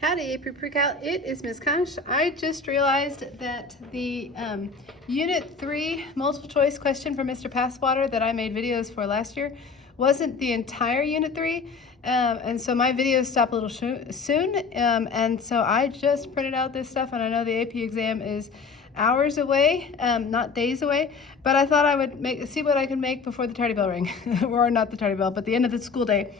Howdy, PreCal. It is Ms. Kosh. I just realized that the Unit 3 multiple choice question for Mr. Passwater that I made videos for last year wasn't the entire Unit 3. And so my videos stop a little soon. And so I just printed out this stuff, and I know the AP exam is hours away, not days away, but I thought I would see what I could make before the tardy bell ring, or not the tardy bell, but the end of the school day.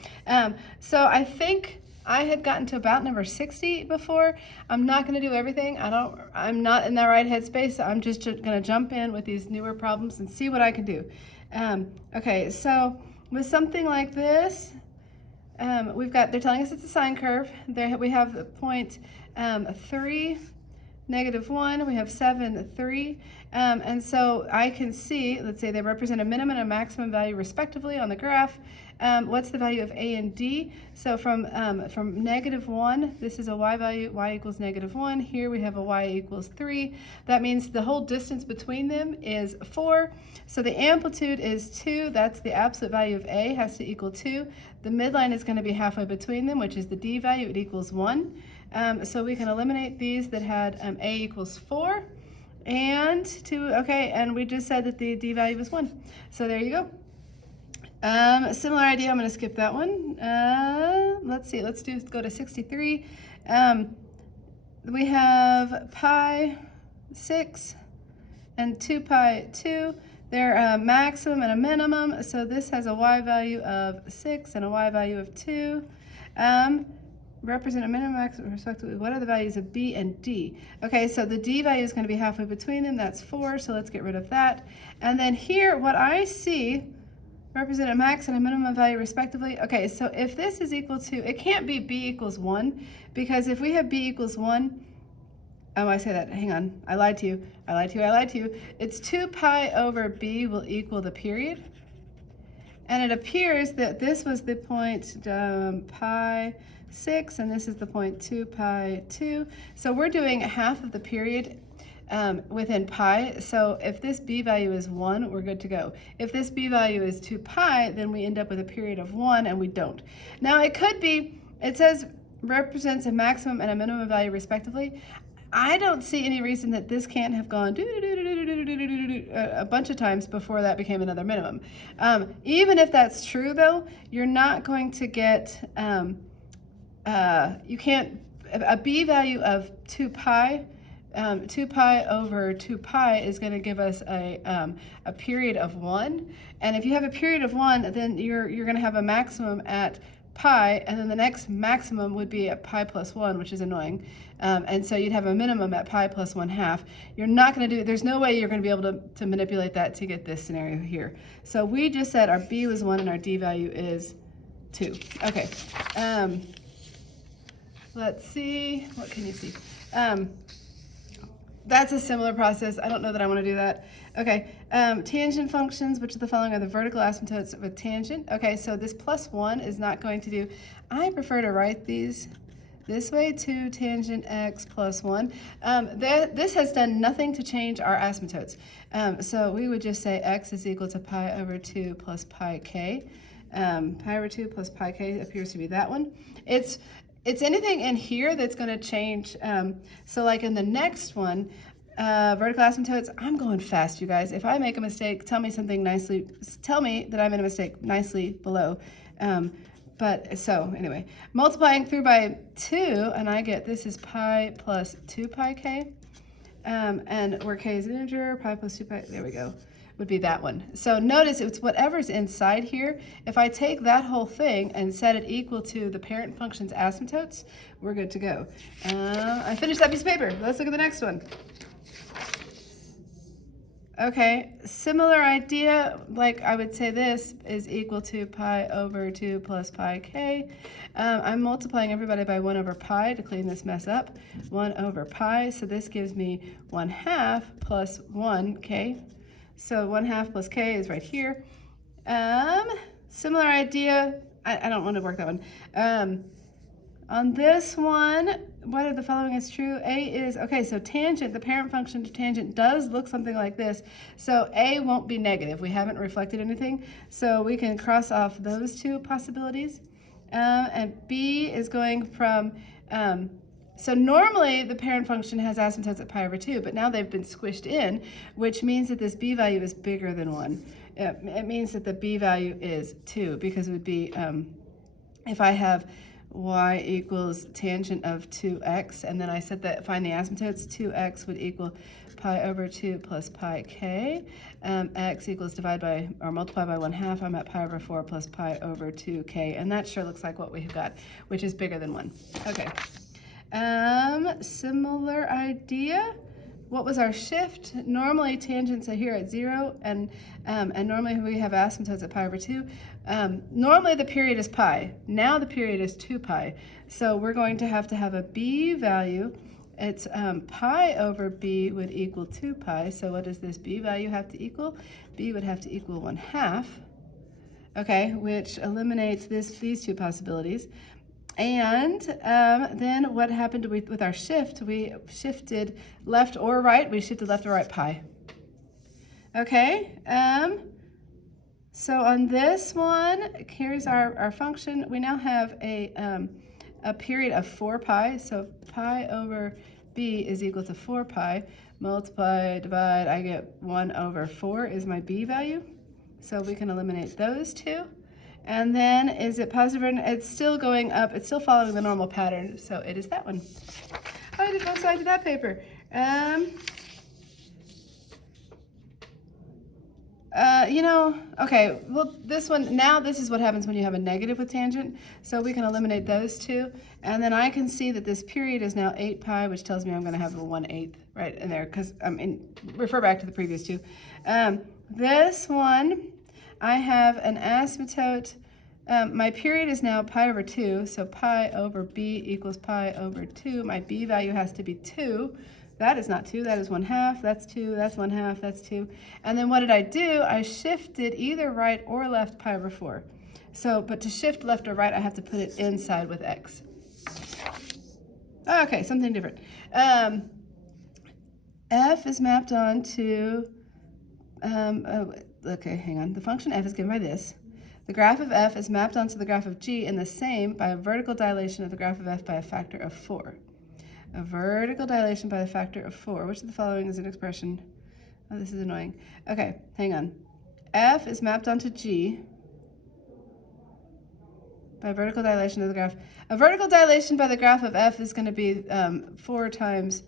So I think I had gotten to about number 60 before. I'm not going to do everything. I'm not in that right headspace. So I'm just going to jump in with these newer problems and see what I can do. Okay, so with something like this, they're telling us it's a sine curve. We have the point 3, -1, we have 7, 3, and so I can see, let's say they represent a minimum and a maximum value respectively on the graph. What's the value of A and D? So from -1, this is a y value, y equals -1. Here we have a y equals 3. That means the whole distance between them is 4. So the amplitude is 2. That's the absolute value of A, has to equal 2. The midline is going to be halfway between them, which is the D value. It equals 1. So we can eliminate these that had A equals 4 and 2. Okay, and we just said that the D value was 1. So there you go. Similar idea, I'm going to skip that one. Let's see, go to 63. We have pi 6 and 2 pi 2. They're a maximum and a minimum, so this has a y value of 6 and a y value of 2. Represent a minimum maximum respectively. What are the values of B and D? Okay, so the D value is going to be halfway between them. That's 4, so let's get rid of that. And then here, what I see, represent a max and a minimum value respectively. Okay, so if this is equal to, it can't be B equals 1, because if we have B equals 1, oh, I say that, hang on, I lied to you. It's 2 pi over B will equal the period. And it appears that this was the point pi 6, and this is the point 2 pi 2. So we're doing half of the period within pi. So if this B value is 1, we're good to go. If this B value is 2 pi, then we end up with a period of 1, and we don't. Now it could be, it says represents a maximum and a minimum value respectively. I don't see any reason that this can't have gone a bunch of times before that became another minimum. Even if that's true, though, you're not going to get, you can't, a B value of 2 pi, 2 pi over 2 pi is going to give us a period of 1. And if you have a period of 1, then you're going to have a maximum at pi, and then the next maximum would be at pi plus 1, which is annoying. And so you'd have a minimum at pi plus 1/2. You're not going to do, there's no way you're going to be able to manipulate that to get this scenario here. So we just said our B was 1 and our D value is 2. Okay. Let's see, what can you see? That's a similar process. I don't know that I want to do that. Okay, tangent functions, which of the following are the vertical asymptotes of a tangent? Okay, so this plus 1 is not going to do, I prefer to write these this way, 2 tangent x plus 1. This has done nothing to change our asymptotes. So we would just say x is equal to pi over 2 plus pi k. Pi over 2 plus pi k appears to be that one. It's anything in here that's going to change. So like in the next one, vertical asymptotes, I'm going fast, you guys. If I make a mistake, tell me that I made a mistake nicely below. But so anyway, multiplying through by 2, and I get this is pi plus 2 pi k. And where k is an integer, pi plus 2 pi, there we go, would be that one. So notice it's whatever's inside here. If I take that whole thing and set it equal to the parent function's asymptotes, we're good to go. I finished that piece of paper. Let's look at the next one. Okay, similar idea, like I would say this is equal to pi over 2 plus pi k. I'm multiplying everybody by 1 over pi to clean this mess up. 1 over pi, so this gives me 1/2 plus 1k. So 1/2 plus k is right here. Similar idea, I don't want to work that one. On this one, what are the following is true? A is, okay, so tangent, the parent function to tangent does look something like this. So A won't be negative. We haven't reflected anything. So we can cross off those two possibilities. And B is going from So normally the parent function has asymptotes at pi over 2, but now they've been squished in, which means that this b value is bigger than 1. It means that the b value is 2, because it would be, if I have y equals tangent of 2x, and then I said that find the asymptotes, 2x would equal pi over 2 plus pi k. X equals divide by, or multiply by 1/2. I'm at pi over 4 plus pi over 2k, and that sure looks like what we have got, which is bigger than 1. Okay. Similar idea. What was our shift? Normally tangents are here at 0, and normally we have asymptotes at pi over 2. Normally the period is pi. Now the period is 2 pi. So we're going to have a b value. It's pi over b would equal 2 pi. So what does this b value have to equal? B would have to equal 1/2. Okay, which eliminates these two possibilities. And then what happened with our shift? We shifted left or right. We shifted left or right pi. Okay. So on this one, here's our function. We now have a period of 4 pi. So pi over b is equal to 4 pi. Multiply, divide, I get 1 over 4 is my b value. So we can eliminate those two. And then is it positive? It's still going up. It's still following the normal pattern. So it is that one. Oh, I did both sides of that paper. Okay, well, this one, now this is what happens when you have a negative with tangent. So we can eliminate those two. And then I can see that this period is now 8 pi, which tells me I'm going to have a 1/8 right in there, because refer back to the previous two. This one, I have an asymptote. My period is now pi over 2, so pi over b equals pi over 2. My b value has to be 2. That is not 2, that is 1/2. That's 2, that's 1/2, that's 2. And then what did I do? I shifted either right or left pi over 4. So, but to shift left or right, I have to put it inside with x. Okay, something different. F is mapped onto, okay, hang on. The function f is given by this. The graph of f is mapped onto the graph of g in the same by a vertical dilation of the graph of f by a factor of 4. A vertical dilation by a factor of 4. Which of the following is an expression? Oh, this is annoying. Okay, hang on. F is mapped onto g by vertical dilation of the graph. A vertical dilation by the graph of f is going to be 4 times.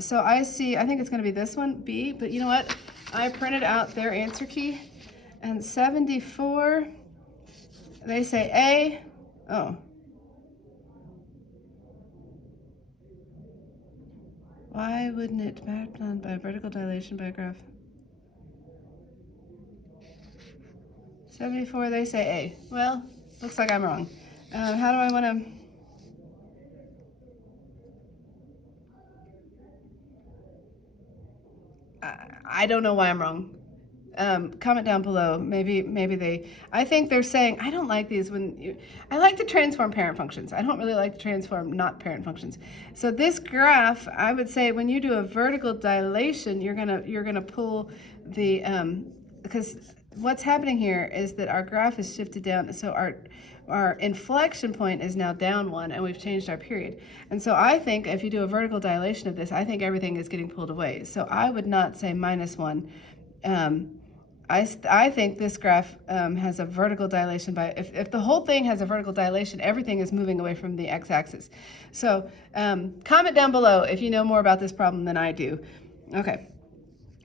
So I think it's going to be this one, B, but you know what? I printed out their answer key, and 74, they say A. Oh. Why wouldn't it map on by vertical dilation by a graph? 74, they say A. Well, looks like I'm wrong. How do I want to... I don't know why I'm wrong. Comment down below. Maybe they, I think they're saying, I don't like these I like to transform parent functions. I don't really like to transform not parent functions. So this graph, I would say when you do a vertical dilation, you're gonna pull the, because what's happening here is that our graph is shifted down, so our inflection point is now down 1, and we've changed our period. And so I think if you do a vertical dilation of this, I think everything is getting pulled away. So I would not say -1. I think this graph has a vertical dilation by, if the whole thing has a vertical dilation, everything is moving away from the x-axis. So comment down below if you know more about this problem than I do. Okay.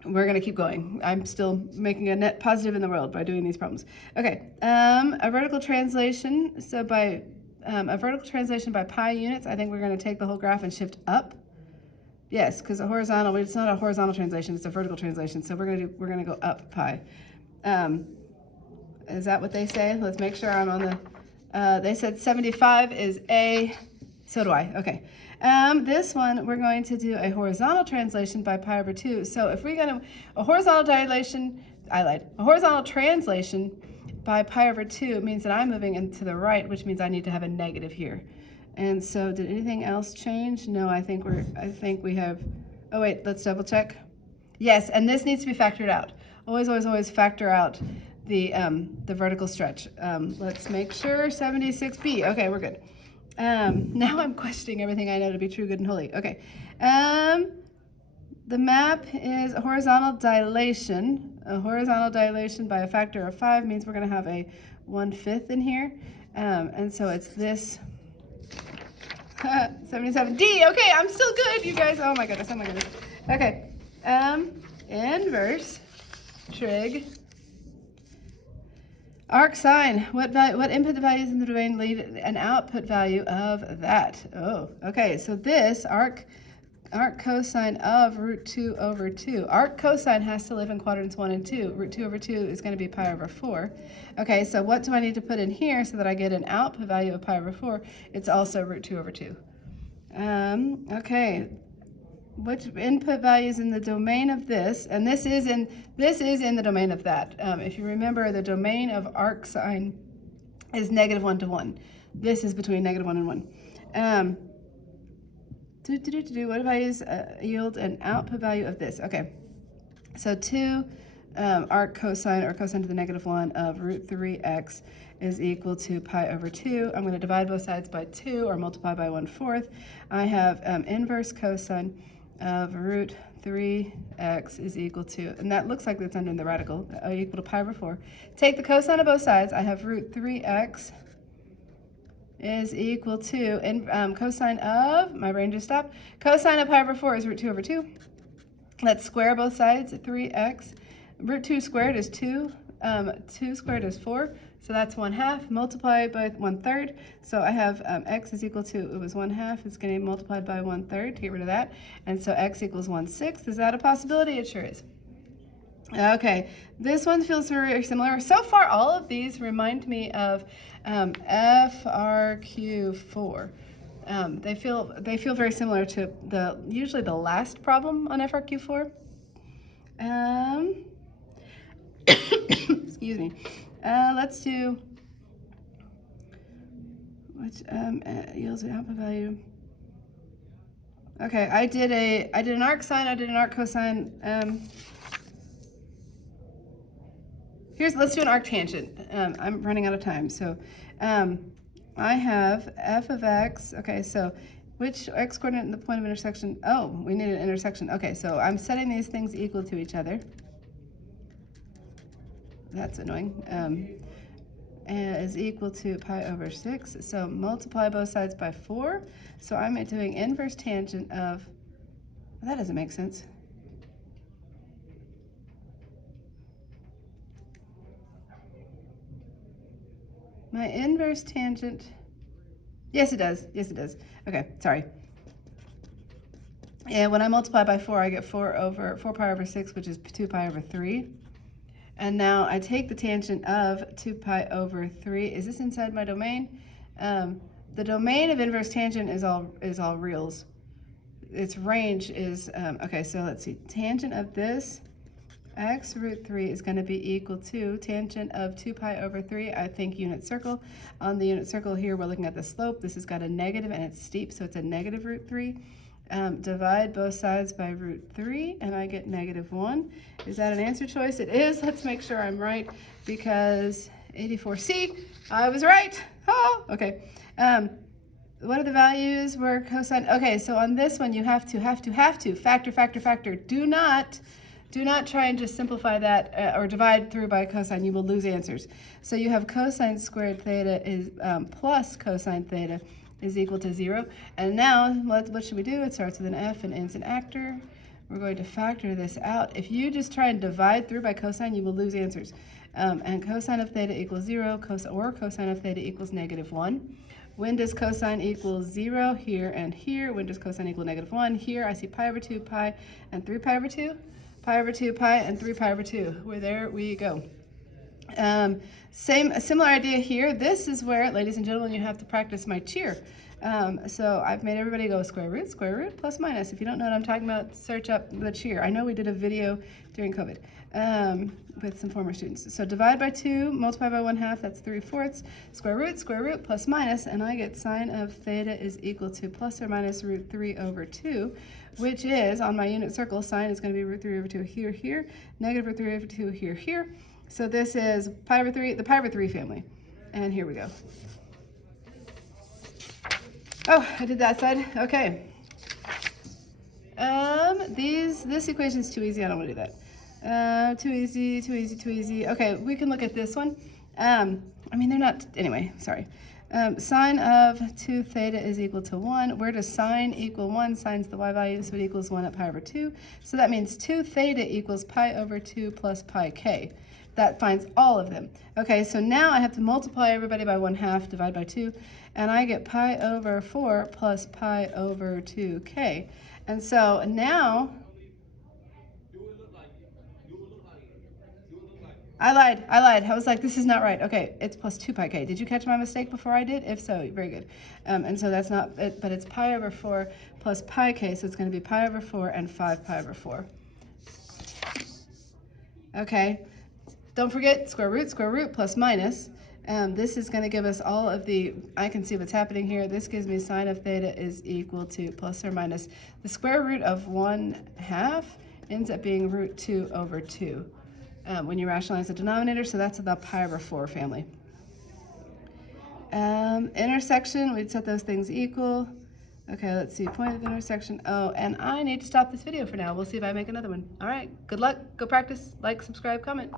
We're going to keep going. I'm still making a net positive in the world by doing these problems. Okay, a vertical translation. So by a vertical translation by pi units, I think we're going to take the whole graph and shift up. Yes, because a horizontal, it's not a horizontal translation, it's a vertical translation. So we're going to go up pi. Is that what they say? Let's make sure I'm on the, they said 75 is A. So do I. Okay. This one, we're going to do a horizontal translation by pi over 2. So if we're going to, a horizontal dilation, I lied, a horizontal translation by pi over 2 means that I'm moving into the right, which means I need to have a negative here. And so did anything else change? No, I think we have, oh wait, let's double check. Yes, and this needs to be factored out. Always, always, always factor out the vertical stretch. Let's make sure 76B. Okay, we're good. Now I'm questioning everything I know to be true, good, and holy. Okay. The map is a horizontal dilation. A horizontal dilation by a factor of 5 means we're going to have a 1/5 in here. And so it's this 77D. Okay, I'm still good, you guys. Oh my goodness, oh my goodness. Okay. Inverse trig arc sine. What input values in the domain lead an output value of that? Oh, okay. So this arc cosine of root 2 over 2. Arc cosine has to live in quadrants 1 and 2. Root 2 over 2 is going to be pi over 4. Okay, so what do I need to put in here so that I get an output value of pi over 4? It's also root 2 over 2. Okay. Which input values in the domain of this, and this is in the domain of that. If you remember, the domain of arc sine is -1 to 1. This is between -1 and 1. What values yield an output value of this? Okay, so 2 arc cosine, or cosine to the -1 of root 3x is equal to pi over 2. I'm going to divide both sides by 2 or multiply by 1/4. I have inverse cosine of root 3x is equal to, and that looks like it's under the radical, equal to pi over 4. Take the cosine of both sides. I have root 3x is equal to, and cosine of, my brain just stopped, cosine of pi over 4 is root 2 over 2. Let's square both sides, 3x. Root 2 squared is 2, 2 squared is 4, so that's 1/2, multiply by 1/3, so I have x is equal to, it was 1/2, it's going to be multiplied by 1/3 to get rid of that, and so x equals 1/6. Is that a possibility? It sure is. Okay, this one feels very similar. So far, all of these remind me of FRQ4. They feel very similar to usually the last problem on FRQ4. Excuse me. Let's do which yields an output value. Okay, I did an arc sine, I did an arc cosine. Let's do an arc tangent. I'm running out of time, so I have f of x. Okay, so which x coordinate in the point of intersection? Oh, we need an intersection. Okay, so I'm setting these things equal to each other. That's annoying. Is equal to pi over 6. So multiply both sides by 4. So I'm doing inverse tangent of, well, that doesn't make sense. My inverse tangent, yes it does, yes it does. Okay, sorry. And when I multiply by 4, I get 4 pi over 6, which is 2 pi over 3. And now I take the tangent of 2 pi over 3. Is this inside my domain? The domain of inverse tangent is all reals. Its range is, okay, so let's see. Tangent of this, x root 3 is going to be equal to tangent of 2 pi over 3, I think unit circle. On the unit circle here, we're looking at the slope. This has got a negative and it's steep, so it's a negative root 3. Divide both sides by root 3, and I get -1. Is that an answer choice? It is. Let's make sure I'm right, because 84C, I was right. Oh, okay. What are the values where cosine? Okay, so on this one, you have to factor. Do not try and just simplify that or divide through by cosine. You will lose answers. So you have cosine squared theta is plus cosine theta is equal to 0. And now, what should we do? It starts with an F and ends in actor. We're going to factor this out. If you just try and divide through by cosine, you will lose answers. And cosine of theta equals 0, or cosine of theta equals -1. When does cosine equal 0? Here and here. When does cosine equal -1? Here I see pi over 2, pi, and 3 pi over 2. Pi over 2, pi, and 3 pi over 2. Well, there we go. Similar idea here. This is where, ladies and gentlemen, you have to practice my cheer. So I've made everybody go square root, plus minus. If you don't know what I'm talking about, search up the cheer. I know we did a video during COVID with some former students. So divide by 2, multiply by 1/2, that's 3/4. Square root, plus minus, and I get sine of theta is equal to plus or minus root 3 over 2, which is, on my unit circle, sine is going to be root 3 over 2 here, negative root 3 over 2 here. So this is pi over 3, the pi over 3 family. And here we go. Oh, I did that side. Okay. This equation is too easy. I don't want to do that. Too easy, too easy, too easy. Okay, we can look at this one. I mean, they're not, anyway, sorry. Sine of 2 theta is equal to 1. Where does sine equal 1? Sine's the y value, so it equals 1 at pi over 2. So that means 2 theta equals pi over 2 plus pi k. That finds all of them. Okay, so now I have to multiply everybody by 1/2, divide by 2, and I get pi over 4 plus pi over 2k. And so now, I lied. I was like, this is not right. Okay, it's plus 2 pi k. Did you catch my mistake before I did? If so, very good. And so that's not it, but it's pi over 4 plus pi k, so it's going to be pi over 4 and 5 pi over 4. Okay, don't forget square root, plus minus. This is going to give us all of the, I can see what's happening here. This gives me sine of theta is equal to plus or minus the square root of 1/2 ends up being root 2 over 2 when you rationalize the denominator, so that's the pi over 4 family. Intersection, we'd set those things equal. Okay, let's see, point of intersection. Oh, and I need to stop this video for now. We'll see if I make another one. All right, good luck, go practice, like, subscribe, comment.